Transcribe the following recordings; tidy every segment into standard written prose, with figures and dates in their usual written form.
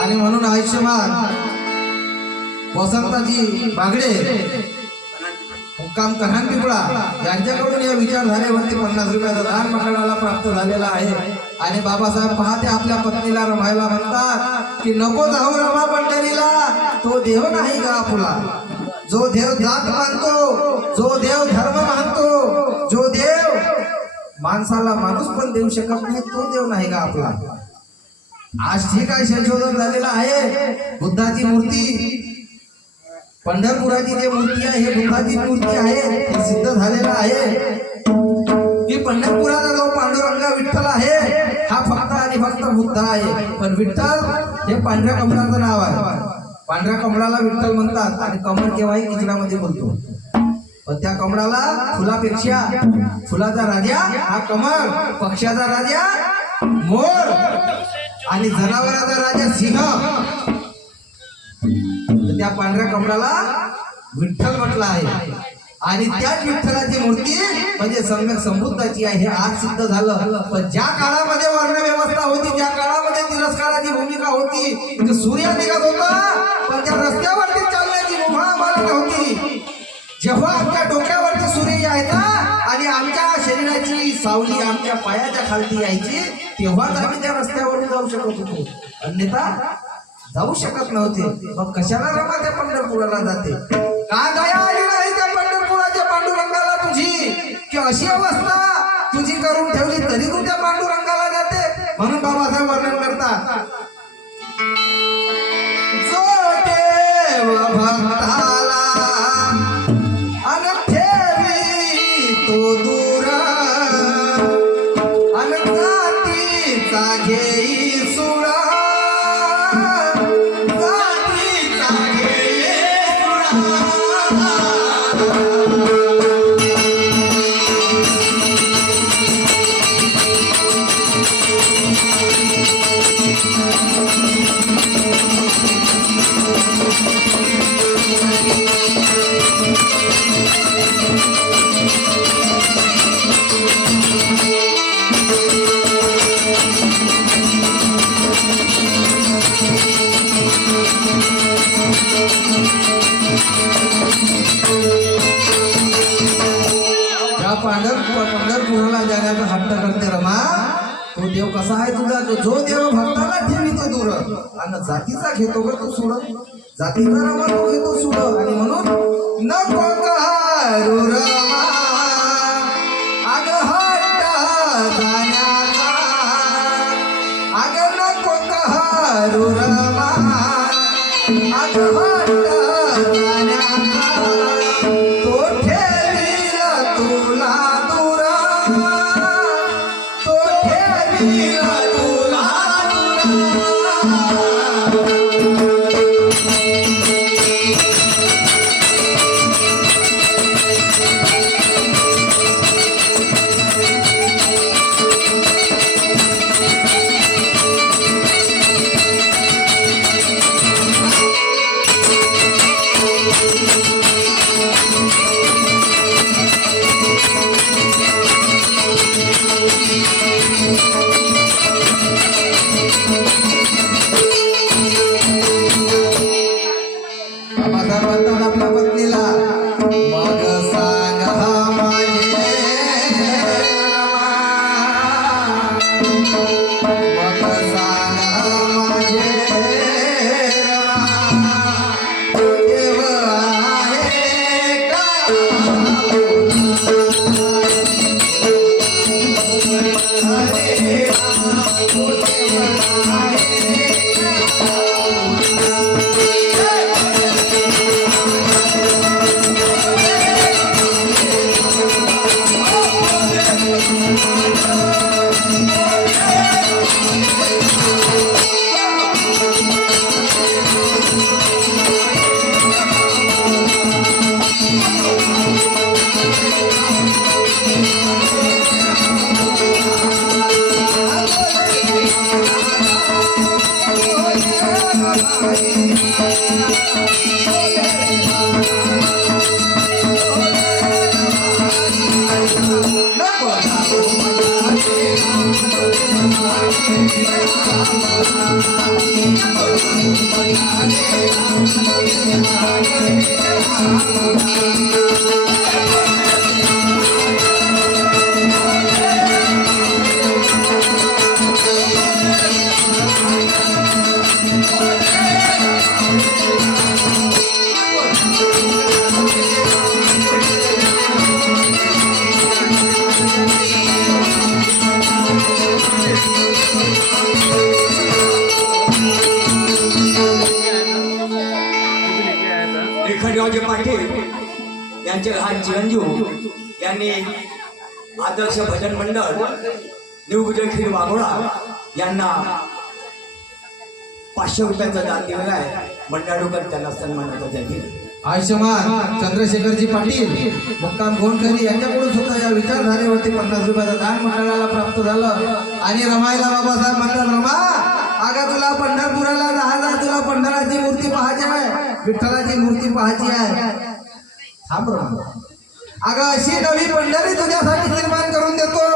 आणि म्हणून आयुष्यमान वसंताजी बागडे मुक्काम कन्हान पिंपळा यांच्याकडून या विचारधारेवरती 50 रुपयाचा दान मंडळाला प्राप्त झालेला आहे. आणि बाबासाहेब पहाटे आपल्या पत्नीला रमायला म्हणतात की नको जाऊ रमा पंढरीला, तो देव नाही का आपला. जो देव जात मानतो, जो देव धर्म मानतो, जो देव माणसाला माणूस पण देऊ शकत नाही, तो देव नाही का आपला. आज ठीक आहे, संशोधन झालेलं आहे. बुद्धाची मूर्ती, पंढरपुराची जी मूर्ती आहे हे बुद्धाची मूर्ती आहे, हे सिद्ध झालेलं आहे की पंढरपुराचा जो पांडुरंग विठ्ठल आहे हा फक्त आणि फक्त बुद्ध आहे. पण विठ्ठल हे पांढऱ्या कमळाचं नाव आहे. पांढऱ्या कमळाला विठ्ठल म्हणतात आणि कमळ केव्हाही किचडामध्ये बोलतो. पण त्या कमळाला फुलापेक्षा फुलाचा राजा हा कमळ, पक्ष्याचा राजा मोर आणि जनावराचा राजा सिंह. त्या पांढऱ्या कमळाला विठ्ठल म्हटलं आहे. आणि त्याच विठ्ठलाची मूर्ती म्हणजे सम्यक संबुद्धाची आहे, हे आज सिद्ध झालं. पण ज्या काळामध्ये वर्ण व्यवस्था होती, ज्या काळामध्ये तिरस्काराची भूमिका होती, सूर्य निघत होता पण त्या रस्त्यावरती चालण्याची मुभा आम्हाला नव्हती. जेव्हा आमच्या डोक्यावरती सूर्य यायचा आणि आमच्या शरीराची सावली आमच्या पायाच्या खालती यायची, तेव्हाच आम्ही त्या रस्त्यावरून जाऊ शकत होतो, अन्यथा जाऊ शकत नव्हते. मग कशाला रमा त्या पंढरपुराला जाते? का दया आली नाही त्या पंढरपुराच्या पांडुरंगाला तुझी, की अशी अवस्था तुझी करून ठेवली तरी तू त्या पांडुरंगाला जाते. म्हणून बाबासाहेब वर्णन करतात, जो देव भक्ताला अन ठेवी तो दूर, अन जातीचा घेई सुळा, ज्या पंढरपुराला जाण्याचा हट्ट करते रमा, तो देव कसा आहे तुझा? तो जो देव भक्ताला ठेवितो दूर आणि जातीचा घेतो ग तो सोड, जातीचा रमा तो घेतो सोड. आणि म्हणून नको करू रमा अग हट्ट जाण्याचा, अग नको करू रमा अग हट्ट जाण्याचा, तो ठेवील तुला दूर, तो ठेवील तुला आपल्या पत्नीला मग सांग माझे रमा, मग सांग माझे रमा, देव आहे का? हरे राम, देव रेखनरावजी पाटील यांचे लहान चिरंजीव यांनी आदर्श भजन मंडळ न्यू विजयखीर वाघोळा यांना 500 रुपयाचं दान दिलेलं आहे. मंडळाकडून त्यांना सन्मानाचा जाहीर. आयुष्यमान चंद्रशेखरजी पाटील मुक्काम गोंडकरी यांच्याकडून सुद्धा या विचारधारेवरती 50 रुपयाचं दान मंडळाला प्राप्त झालं. आणि रमायला बाबासाहेब म्हणतात, रमा अगं तुला पंढरपुराला जायचं, तुला पंढराची मूर्ती पाहायची आहे, विठ्ठलाची मूर्ती पाहायची आहे. थांब रमा, अगं अशी नवी पंढरी तुझ्यासाठी निर्माण करून देतो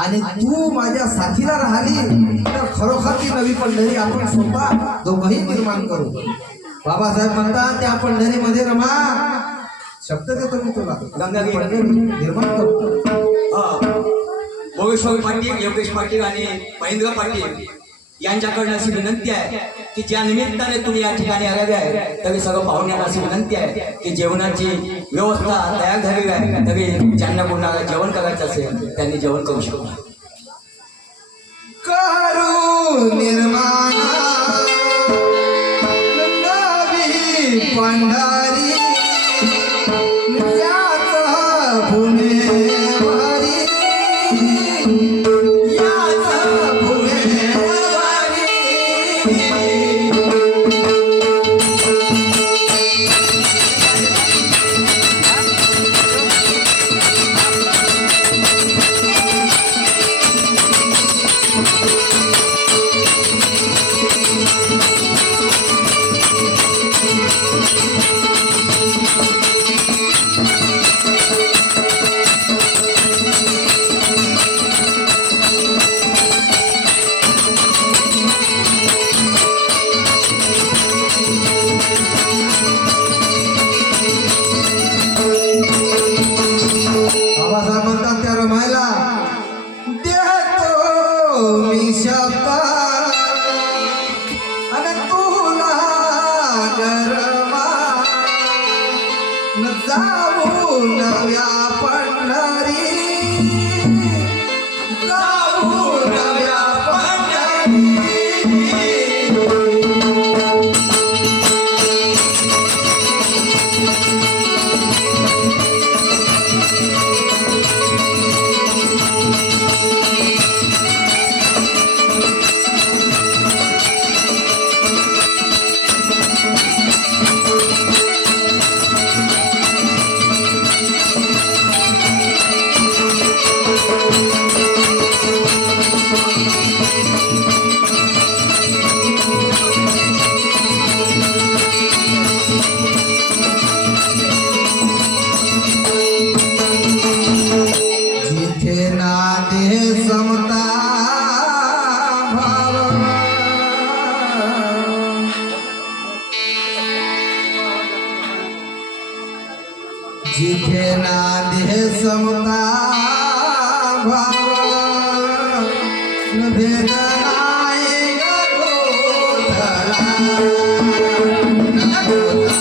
आणि तू माझ्या साथीला राहिली तर खरोखर ती नवी पंढरी आपण स्वतः दोघंही निर्माण करू. बाबासाहेब म्हणतात त्या पंढरीमध्ये रमा शब्द देतो मी तुला, पंढरी निर्माण करतो. भोगेश्वर पाटील, योगेश पाटील आणि महेंद्र पाटील यांच्याकडनं अशी विनंती आहे की ज्या निमित्ताने तुम्ही या ठिकाणी आलेले आहे तरी सगळं पाहुण्यांना अशी विनंती आहे की जेवणाची व्यवस्था तयार झालेली आहे, तरी ज्यांना कोणाला जेवण करायचं असेल त्यांनी जेवण करू शकतो. करू निर्माण नवी पंढरी याच भुमेवारी, याच भुमेवारी. गरमा न जाऊ नव्या पंढरी जाऊ नव्या पंढरी जिथे नादे समता भाव जिथे नादे समता भाव न भेद नाही ग गोधळा न गोधा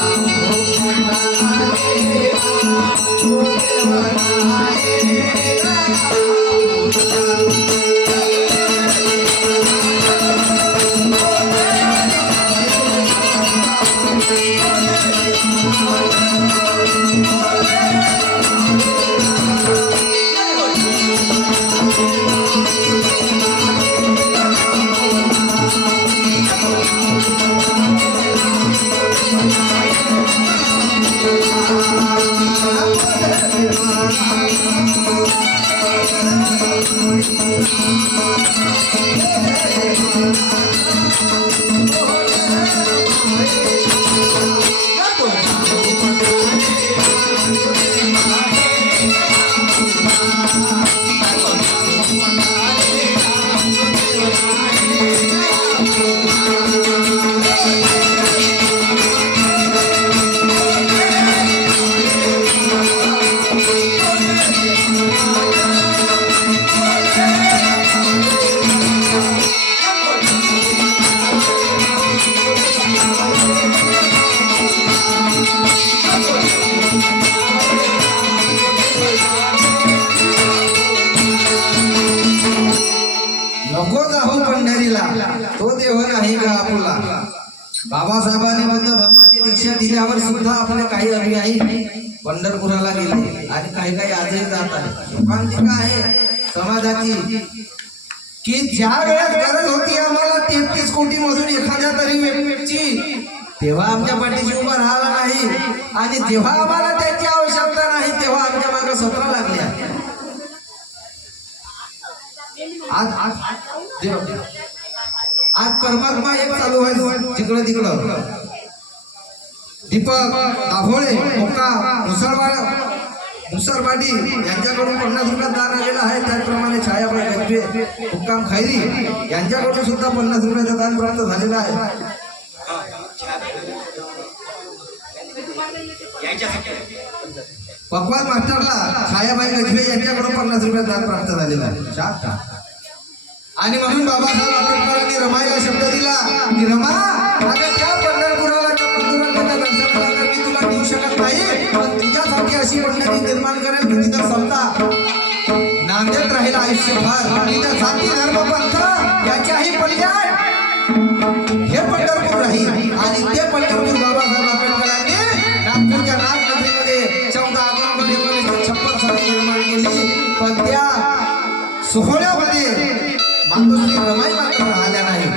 नको जाऊ पंढरीला तो देव नाही का आपुला बाबासाहेबांनी बंद धर्माची दीक्षा दिल्यावर सुद्धा आपले काही अनुयायी पंढरपुराला गेले आणि काही काही आजही जात आहेत लोकांची काय आहे समाजाची की ज्या वेळेस गरज होती आम्हाला 33 कोटी मधून एखाद्या तरी व्यक्तीची तेव्हा आमच्या पाठीशी उभा राहिला नाही आणि जेव्हा आम्हाला त्याची आवश्यकता नाही तेव्हा आमच्या मागे सतरा लागल्या आज आज आज परमात्मा एक चालू आहे तिकडं तिकडं दीपक दाभोळे मोका मुसरवाडी यांच्याकडून 50 रुपयात दान आलेलं आहे त्याचप्रमाणे छायाबाई गजबे हुक्काम खैरी यांच्याकडून सुद्धा 50 रुपयाचं दान प्राप्त झालेलं आहे पप्पा मास्टरला छायाबाई गजबे यांच्याकडून 50 रुपयात दान प्राप्त झालेलं आहे आणि म्हणून बाबासाहेब आंबेडकरांनी रमाईला शब्द दिला की रमा अगं त्या पंढरपुराला पांडुरंगाच्या दर्शनाला तर मी तुला देऊ शकत नाही पण तुझ्यासाठी अशी पंढरी निर्माण करेल की तिथं समता नांदेड राहील आयुष्यभर तिथं जाती धर्म पंथ याच्याही पर्याय हे पंढरपूर राहील आणि ते पंढरपूर बाबासाहेब आंबेडकरांनी नागपूरच्या नागनगरीमध्ये 14 ऑक्टोबर 1956 साली निर्माण केली पण त्या सोहळ्यामध्ये मातोश्री रमाई मात्र राहिल्या नाही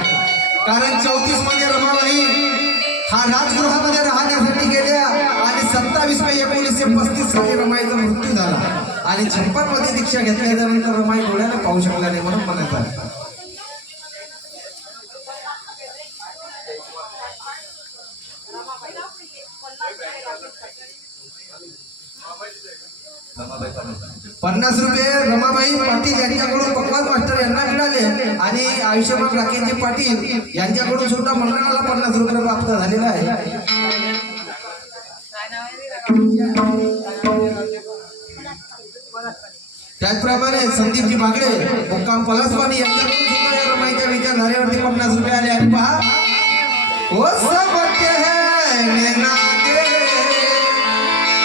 कारण 34 मध्ये रमाबाई हा राजगृहामध्ये राहण्यासाठी गेल्या आणि 27 मे 1935 साली रमाईचा मृत्यू झाला आणि 56 मध्ये दीक्षा घेतल्यानंतर रमाई डोळ्याने पाहू शकला नाही म्हणून म्हणत आहे ₹50 रमाबाई पाटील यांच्याकडून पकवान मास्टर यांना मिळाले आणि आयुष्यमान राकेशजी पाटील यांच्याकडून सुद्धा मंडळाला ₹50 प्राप्त झालेला आहे त्याचप्रमाणे संदीपजी बागडे मुक्काम पलासवानी यांच्याकडून सुद्धा या रमाईच्या विचारधारेवरती ₹50 आले आणि पहा वो सब है नागे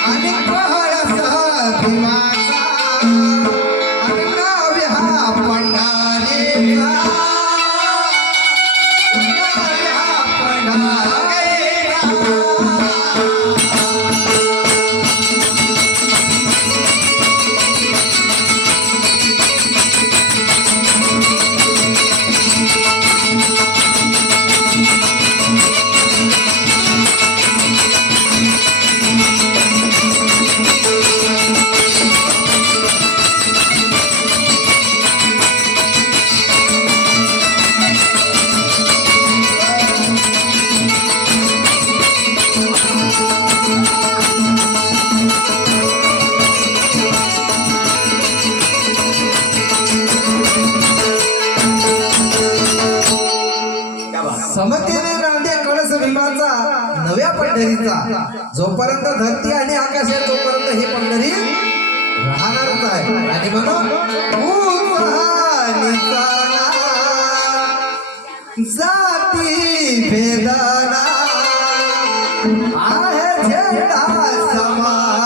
आणि कळसा भीमाचा आणि नव्या पंढरीचा नव्या पंढरीचा समतेने नांदे कळस भीमाचा नव्या पंढरीचा जोपर्यंत धरती आणि आकाश आहे तोपर्यंत हे पंढरी राहणारच आहे आणि म्हणून जाती भेदना आहे झेंडा समातेचा आहे झेंडा समातेचा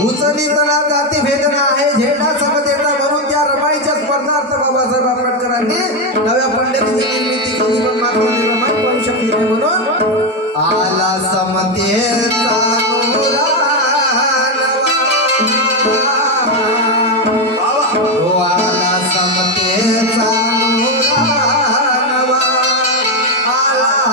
उचलीतना जाती भेदना आहे झेंडा समतेचा म्हणून त्या रमाईच्या स्पर्धार्थ बाबासाहेब आंबेडकरांनी नव्या पंढरीची निर्मिती केली पण मात्र रमाई बनू शकली नाही म्हणून आला समतेचा नूरा नवा आला समतेचा नूरा नवा आला या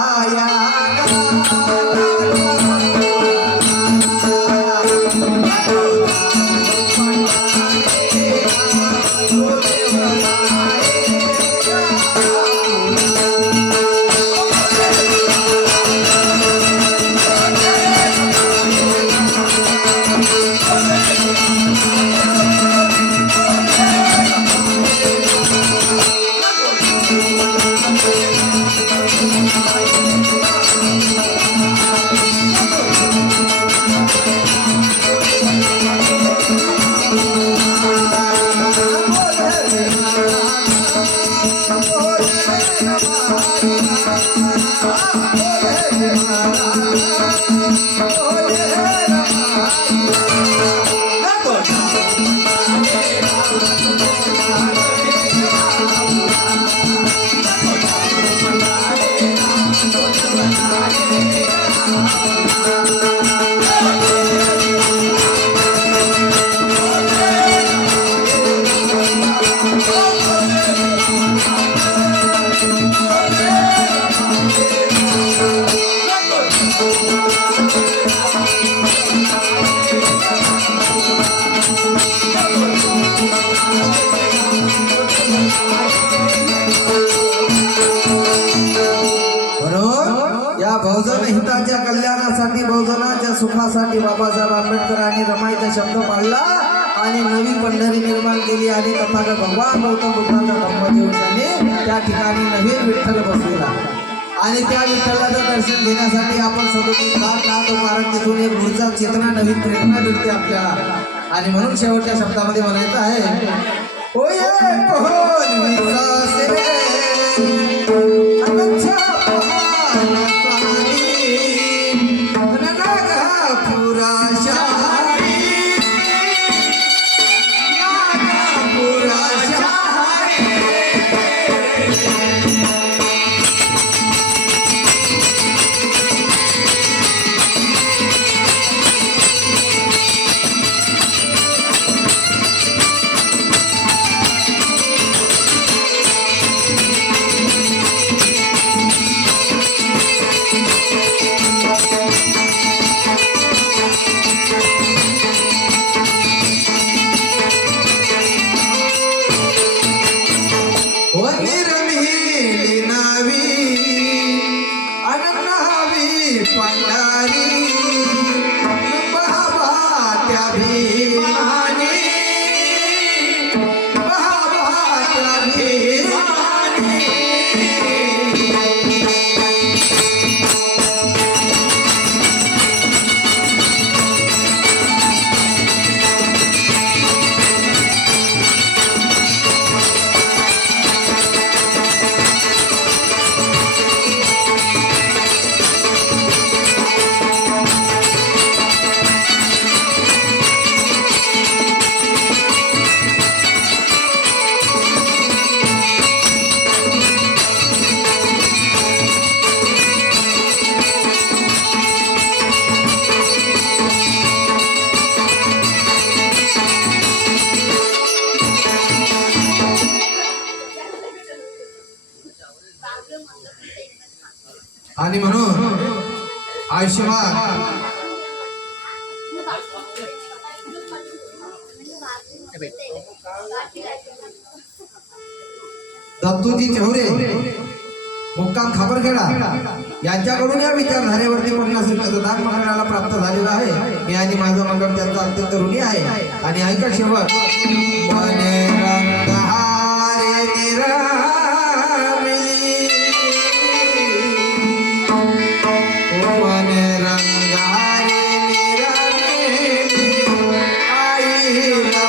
म्हणून या बहुजन हिताच्या कल्याणासाठी बहुजनाच्या सुखासाठी बाबासाहेब आंबेडकरांनी रमाईचा शब्द पाळला आणि नवी पंढरी निर्माण केली आणि तथागत भगवान गौतम बुद्धाच्या धम्मदिवसाने त्या ठिकाणी नवीन विठ्ठल बसलेला आणि त्या विठ्ठलाचं दर्शन घेण्यासाठी आपण सदोदित कारण तिथून एक ऊर्जा चेतना नवीन प्रेरणा मिळते आपल्याला आणि म्हणून शेवटच्या शब्दामध्ये म्हणायचं आहे ओये कोहन विकास रे अनच्छा पंढरी बाबा त्या भीमाने बाबा त्या भीमाने आणि म्हणून आयुष्यमान दत्तूजी चौरे मुक्काम खापरखेडा यांच्याकडून या विचारधारेवरती 50 रुपयाचं दान मंडळाला प्राप्त झालेलं आहे. मी आणि माझं मंडळ त्यांचा अत्यंत ऋणी आहे. आणि ऐका शेवट वने रंगहारे निरामिली वने रंगहारे निरामिली आईला